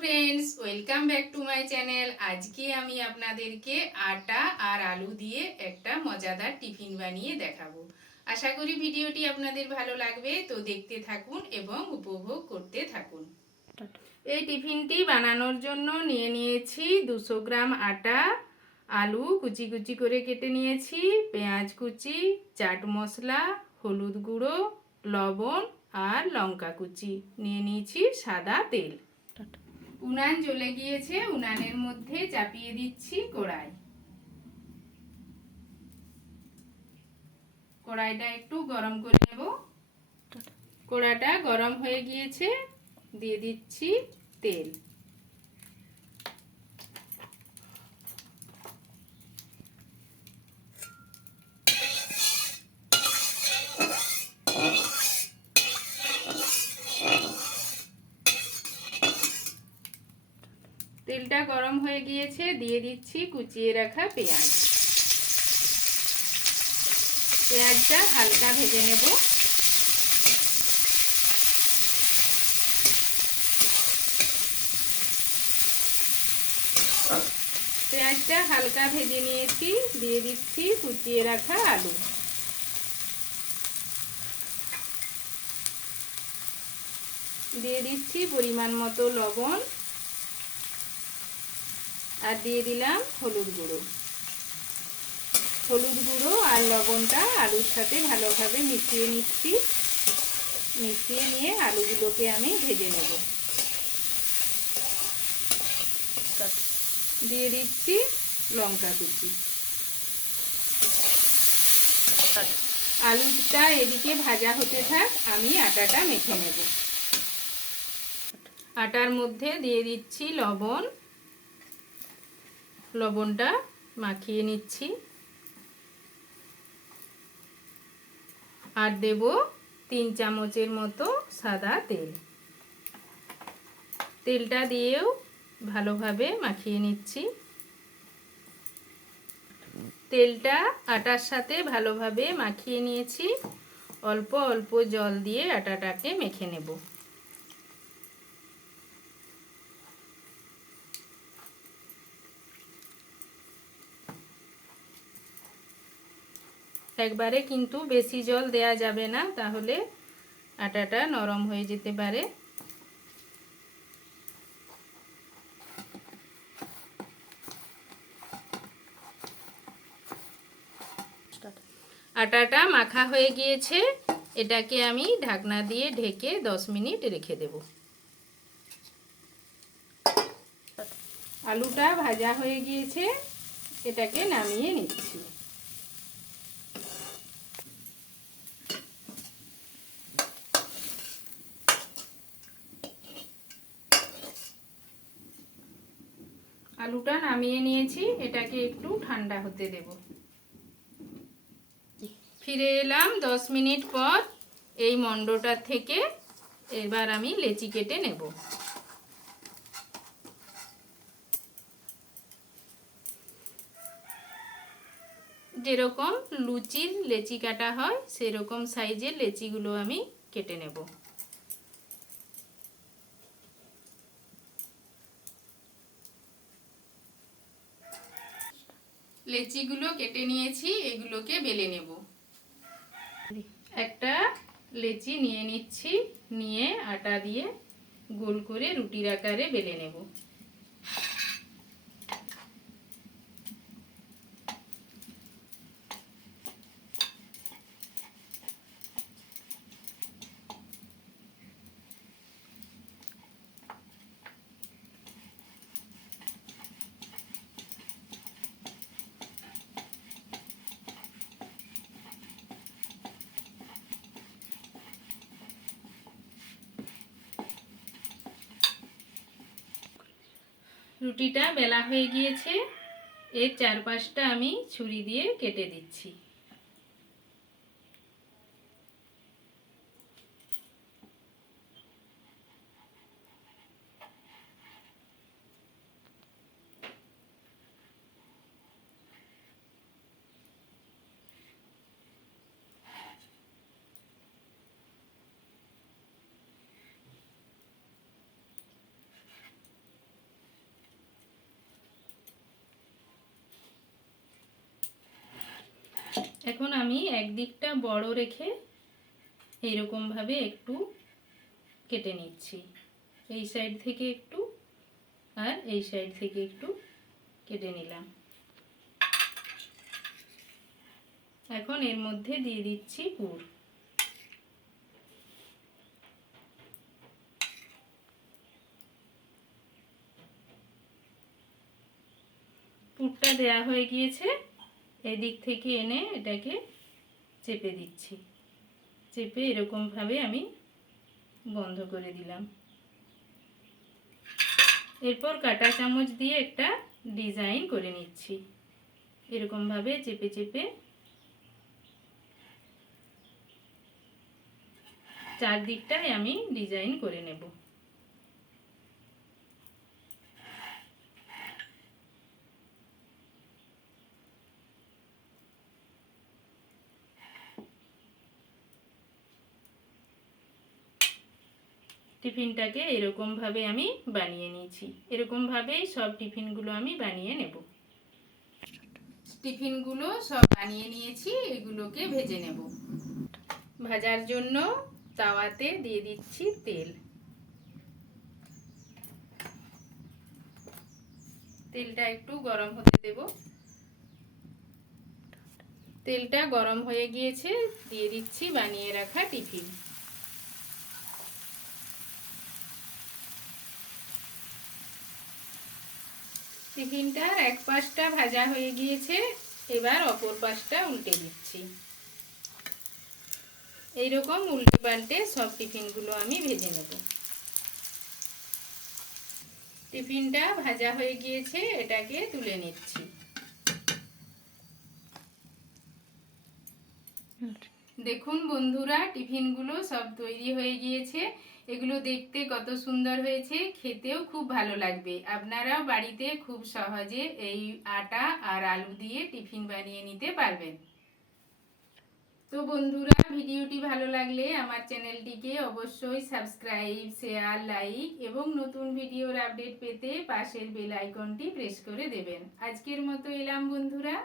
Friends, welcome back to my channel. আজকে আমি আপনাদেরকে আটা আর আলু দিয়ে একটা মজাদার টিফিন বানিয়ে দেখাবো। আশা করি ভিডিওটি আপনাদের ভালো লাগবে, তো দেখতে থাকুন এবং উপভোগ করতে থাকুন। এই টিফিনটি বানানোর জন্য নিয়ে নিয়েছি 200 গ্রাম আটা, আলু কুচি কুচি করে কেটে নিয়েছি, পেঁয়াজ কুচি, চাট মশলা, হলুদ গুঁড়ো, লবণ আর লঙ্কা কুচি, নিয়ে নিয়েছি সাদা তেল। উনান জ্বলে গিয়েছে, উনানের মধ্যে চাপিয়ে দিচ্ছি কড়াইটা একটু গরম করে নেব। কড়াইটা গরম হয়ে গিয়েছে, দিয়ে দিচ্ছি তেল। তেলটা গরম হয়ে গিয়েছে, দিয়ে দিচ্ছি কুচিয়ে রাখা পেঁয়াজ। পেঁয়াজটা হালকা ভেজে নেব। পেঁয়াজটা হালকা ভেজে নিয়েছি, দিয়ে দিচ্ছি কুচিয়ে রাখা আলু। দিয়ে দিচ্ছি পরিমাণ মতো লবণ, আর দিয়ে দিলাম হলুদ গুঁড়ো। হলুদ গুঁড়ো আর লবণটা আলুর সাথে ভালোভাবে মিশিয়ে নিচ্ছি। মিশিয়ে নিয়ে আলুগুলোকে আমি ভেজে নেব। দিয়ে দিচ্ছি লঙ্কা কুচি। আলুটা এদিকে ভাজা হতে থাক, আমি আটাটা মেখে নেব। আটার মধ্যে দিয়ে দিচ্ছি লবণ। লবণটা মাখিয়ে নিচ্ছি। আর দেব 3 চামচের মতো সাদা তেল। তেলটা দিয়েও ভালোভাবে মাখিয়ে নিচ্ছি। তেলটা আটার সাথে ভালোভাবে মাখিয়ে নিয়েছি। অল্প অল্প জল দিয়ে আটাটাকে মেখে নেব। একবারে কিন্তু বেশি জল দেয়া যাবে না, তাহলে আটাটা নরম হয়ে যেতে পারে। আটাটা মাখা হয়ে গিয়েছে, এটাকে আমি ঢাকনা দিয়ে ঢেকে 10 মিনিট রেখে দেব। আলুটা ভাজা হয়ে গিয়েছে, এটাকে নামিয়ে নিচ্ছি। আলুটা নামিয়ে নিয়েছি, এটাকে একটু ঠান্ডা হতে দেব। ফিরে এলাম 10 মিনিট পর। এই মন্ডটা থেকে এবার আমি লেচি কেটে নেব। যেরকম লুচির লেচি কাটা হয় সেরকম সাইজের লেচিগুলো আমি কেটে নেব। লেচিগুলো কেটে নিয়েছি, এগুলোকে বেলে নেব। একটা লেচি নিয়ে নিচ্ছি, নিয়ে আটা দিয়ে গোল করে রুটির আকারে বেলে নেব। রুটিটা বেলা হয়ে গিয়েছে, এর চারপাশটা আমি ছুরি দিয়ে কেটে দিচ্ছি। এখন আমি একদিকটা বড় রেখে এইরকম ভাবে একটু কেটে নিচ্ছি, এই সাইড থেকে একটু আর এই সাইড থেকে একটু কেটে নিলাম। এখন এর মধ্যে দিয়ে দিচ্ছি পুর। পুরটা দেয়া হয়ে গিয়েছে, এদিক থেকে এনে এটাকে চেপে দিচ্ছি। চেপে এরকম ভাবে আমি বন্ধ করে দিলাম। এরপর কাঁটা চামচ দিয়ে একটা ডিজাইন করে নিচ্ছি, এরকম ভাবে চেপে চেপে চারদিকটায় আমি ডিজাইন করে নেব। টিফিনটাকে এরকম ভাবে আমি বানিয়ে নিয়েছি। এরকম ভাবেই সব টিফিনগুলো আমি বানিয়ে নেব। টিফিনগুলো সব বানিয়ে নিয়েছি, এগুলোকে ভেজে নেব। ভাজার জন্য তাওয়াতে দিয়ে দিচ্ছি তেল। তেলটা একটু গরম হতে দেব। তেলটা গরম হয়ে গিয়েছে, দিয়ে দিচ্ছি বানিয়ে রাখা টিফিন। টিফিনটার এক পাশটা ভাজা হয়ে গিয়েছে, এবার অপর পাশটা উল্টে দিচ্ছি। এইরকম উল্টে পাল্টে সব টিফিনগুলো আমি ভেজে নেব। টিফিনটা ভাজা হয়ে গিয়েছে, এটাকে তুলে নিচ্ছি। দেখুন বন্ধুরা, টিফিনগুলো সব তৈরি হয়ে গিয়েছে। এগুলো দেখতে কত সুন্দর হয়েছে, খেতেও খুব ভালো লাগবে। আপনারাও বাড়িতে খুব সহজে এই আটা আর আলু দিয়ে টিফিন বানিয়ে নিতে পারবেন। তো বন্ধুরা, ভিডিওটি ভালো লাগলে আমার চ্যানেলটিকে অবশ্যই সাবস্ক্রাইব, শেয়ার, লাইক এবং নতুন ভিডিওর আপডেট পেতে পাশের বেল আইকনটি প্রেস করে দেবেন। আজকের মতো এলাম বন্ধুরা।